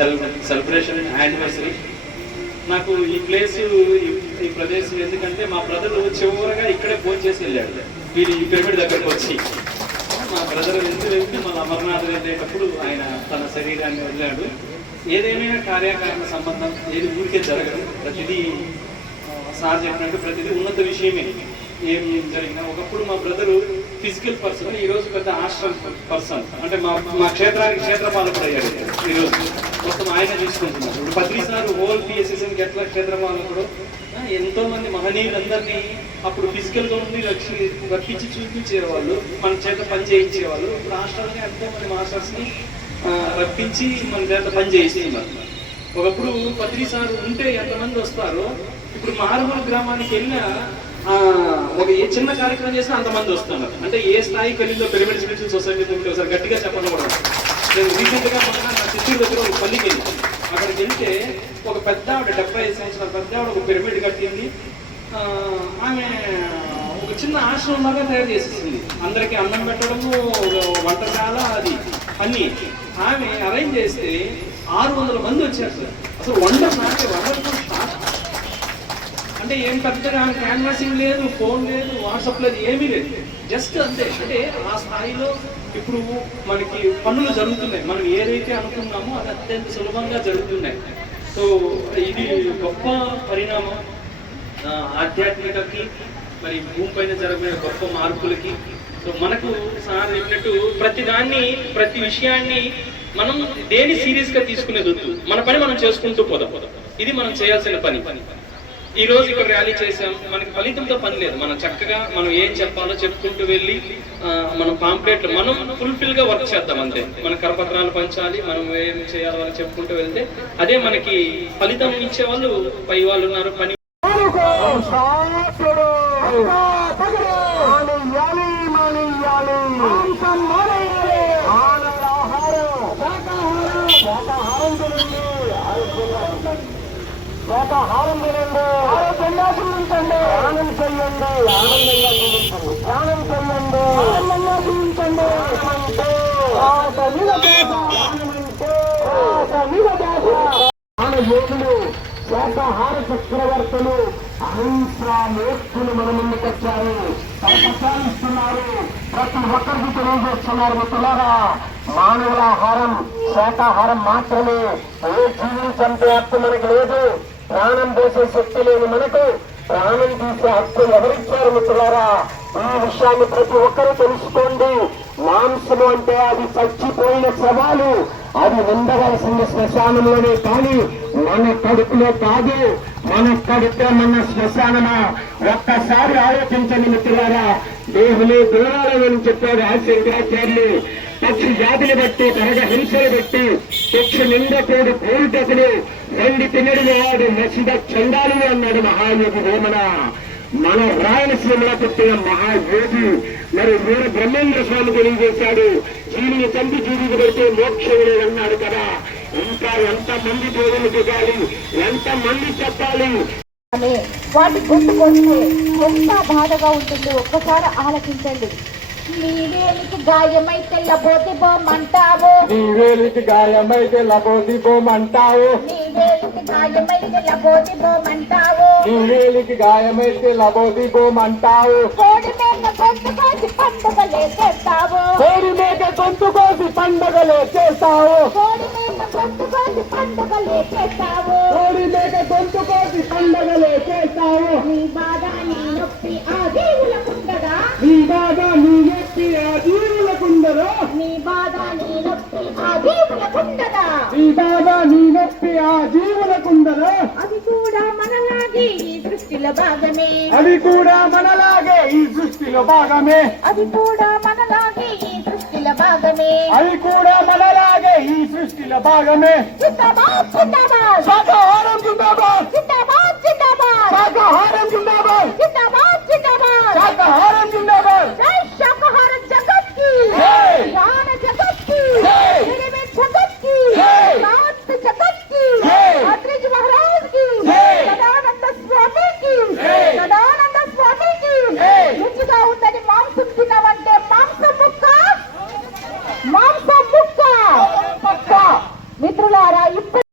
Cell celebration anniversary. నాకు ఈ place ఈ ప్రదేశం ఎందుకంటే మా బ్రదర్ చివరగా ఇక్కడే ఫోన్ చేసి వెళ్ళాడు. వీళ్ళు ఈ పిరమిడ్ దగ్గరకు వచ్చి. మా బ్రదర్ ఎందుకు వెళ్తే మన అమర్నాథ్ వెళ్ళేటప్పుడు ఆయన తన శరీరాన్ని వెళ్ళాడు ఏదేమైనా కార్యకారణ సంబంధం ఏది ఊరికే జరగదు. ప్రతిదీ సార్ చెప్పినట్టు ప్రతిదీ ఉన్నత విషయమే. ఏం జరిగినా ఒకప్పుడు మా బ్రదరు ఫిజికల్ పర్సన్ ఈరోజు పెద్ద ఆశ్రమ పర్సన్. అంటే మా మా క్షేత్రానికి క్షేత్రపాలకుడు అయ్యాడు ఈ రోజు మొత్తం ఆయన తీసుకుంటున్నారు. ఇప్పుడు పత్రి సార్ హోల్ పిఎస్ఎస్ఎన్కి ఎట్లా క్షేత్రపాలకుడు కూడా ఎంతో మంది మహనీయులందరినీ అప్పుడు ఫిజికల్గా ఉండి రక్షి రప్పించి చూపించేవాళ్ళు మన చేత పని చేయించేవాళ్ళు. ఇప్పుడు హాస్టల్గా ఎంతో మంది మాస్టర్స్ని రప్పించి మన చేత పని చేయిస్తున్నారు. ఒకప్పుడు పత్రిసారు ఉంటే ఎంతమంది వస్తారో ఇప్పుడు మారుమూల గ్రామానికి వెళ్ళినా ఒక ఏ చిన్న కార్యక్రమం చేసినా అంతమంది వస్తున్నారు. అంటే ఏ స్థాయికి వెళ్ళిందో పిరమిడ్ స్పిరిచువల్ సొసైటీ ఒకసారి గట్టిగా చెప్పండి కూడా నేను రీసెంట్గా మొన్న నా చిత్తూరు దగ్గర ఒక పల్లికి వెళ్ళి అక్కడికి వెళ్తే ఒక పెద్ద ఆవిడ డెబ్బై ఐదు సంవత్సరాల పెద్ద ఆవిడ ఒక పిరమిడ్ కట్టింది. ఆమె ఒక చిన్న ఆశ్రమం లాగా తయారు చేసేసింది. అందరికి అన్నం పెట్టడము ఒక వంటశాల అది. అన్నీ. ఆమె అరేంజ్ చేస్తే ఆరు వందల మంది వచ్చారు సార్. అసలు వండర్ నాకే వండర్ఫుల్ అంటే ఏం పెద్దగా క్యాన్వాసింగ్ లేదు ఫోన్ లేదు వాట్సాప్ లేదు ఏమీ లేదు. జస్ట్ అంతే అంటే ఆ స్థాయిలో ఇప్పుడు మనకి పనులు జరుగుతున్నాయి. మనం ఏదైతే అనుకున్నామో అది అత్యంత సులభంగా జరుగుతున్నాయి. సో ఇది గొప్ప పరిణామం ఆధ్యాత్మికకి మరి భూమి పైన జరగబోయే గొప్ప మార్పులకి. సో మనకు సార్ చెప్పినట్టు ప్రతి దాన్ని ప్రతి విషయాన్ని మనం దేని సీరియస్గా తీసుకునేది వద్దు. మన పని మనం చేసుకుంటూ పోదాం. ఇది మనం చేయాల్సిన పని. ఈ రోజు ఇక్కడ ర్యాలీ చేసాం మనకి ఫలితంతో పని లేదు. మనం చక్కగా మనం ఏం చెప్పాలో చెప్పుకుంటూ వెళ్ళి మనం పాంప్లెట్లు మనం ఫుల్ఫిల్గా వర్క్ చేద్దాం అంతే. మన కరపత్రాలు పంచాలి మనం ఏం చేయాలో అని చెప్పుకుంటూ వెళ్తే అదే మనకి ఫలితం ఇచ్చే వాళ్ళు పై వాళ్ళు ఉన్నారు పని శాకాహారం శాకాహారం తినండి. జీవించండి స్నానం చెయ్యండి ఆనందంగా జీవించండి స్నానం చెయ్యండి ఆనందంగా జీవించండి అంటే ఆశ ఆశ. మన యోగులు శాకాహార చక్రవర్తులు అహింసా నేర్చుకుని మన ముందుకొచ్చారు ప్రచారిస్తున్నారు ప్రతి ఒక్కరికి తెలియజేస్తున్నారు మిత్రులారా మానవుల ఆహారం శాకాహారం మాత్రమే. ఏ చంపే హక్కు మనకు లేదు. ప్రాణం పోసే శక్తి లేని మనకు ప్రాణం తీసే హక్కు ఎవరిచ్చారు మిత్రులారా? ఈ విషయాన్ని ప్రతి ఒక్కరూ తెలుసుకోండి. మాంసము అంటే అది చచ్చిపోయిన శవాలు. అది ఉండవలసింది శ్మశానంలోనే కానీ మన కడుపులో కాదు. మన కడుపులో మన శ్మశానమా? ఒక్కసారి ఆలోచించండి మిత్రులారా. దేవుని దూరాలని అని చెప్పాడు ఆ శంకరాచార్యులు పక్షి జాతిని బట్టి కనక హింసలు పెట్టి పక్షి నిందకోడు కోరుటకులు రెండు తినడి వాడు నసిద చండాలని అన్నాడు మహాయోగి వేమన మన రాయలసీమలో పుట్టిన మహాయోగి మరి వీర బ్రహ్మేంద్ర స్వామి తెలియజేశాడు. జీవిని తండ్రి జీవికి పెడితే మోక్షములు అన్నాడు కదా. ఇంకా ఎంత మంది దేవులు దిగాలి ఎంత మంది చెప్పాలి? వాటి గుర్తుకొస్తే ఎంత బాధగా ఉంటుంది ఒక్కసారి ఆలకించండి. నీవేలికి గాయమైతే తెల్లబోతి బొమ్మంటావు నీవేలికి గాయమైతే లబోదిబోమంటావు కోడి మేక గొంతు కోసి పండుగలే చేస్తావు. కోడి మేక గొంతు కోసి పండగలు చేస్తావు. కోడి మేక గొంతు కోసి పండుగలే చేస్తావు. కోడి మేక గొంతు కోసి పండగలు చేస్తావు. నీ బాధ నీ బాధ నీ నొప్పి ఆ దేవులకుండగా నీ బాధ నీ నొప్పి ఆ జీవులకుందరు అది కూడా మనలాగే ఈ సృష్టిలో భాగమే. అవి కూడా మనలాగే ఈ సృష్టిలో భాగమే. అది కూడా మనలాగే ఈ సృష్టిలో భాగమే. అవి కూడా మనలాగే ఈ సృష్టిలో భాగమే. జిందాబాద్ జిందాబాద్. శాకాహారం జిందాబాద్ జిందాబాద్. జిందాబాద్.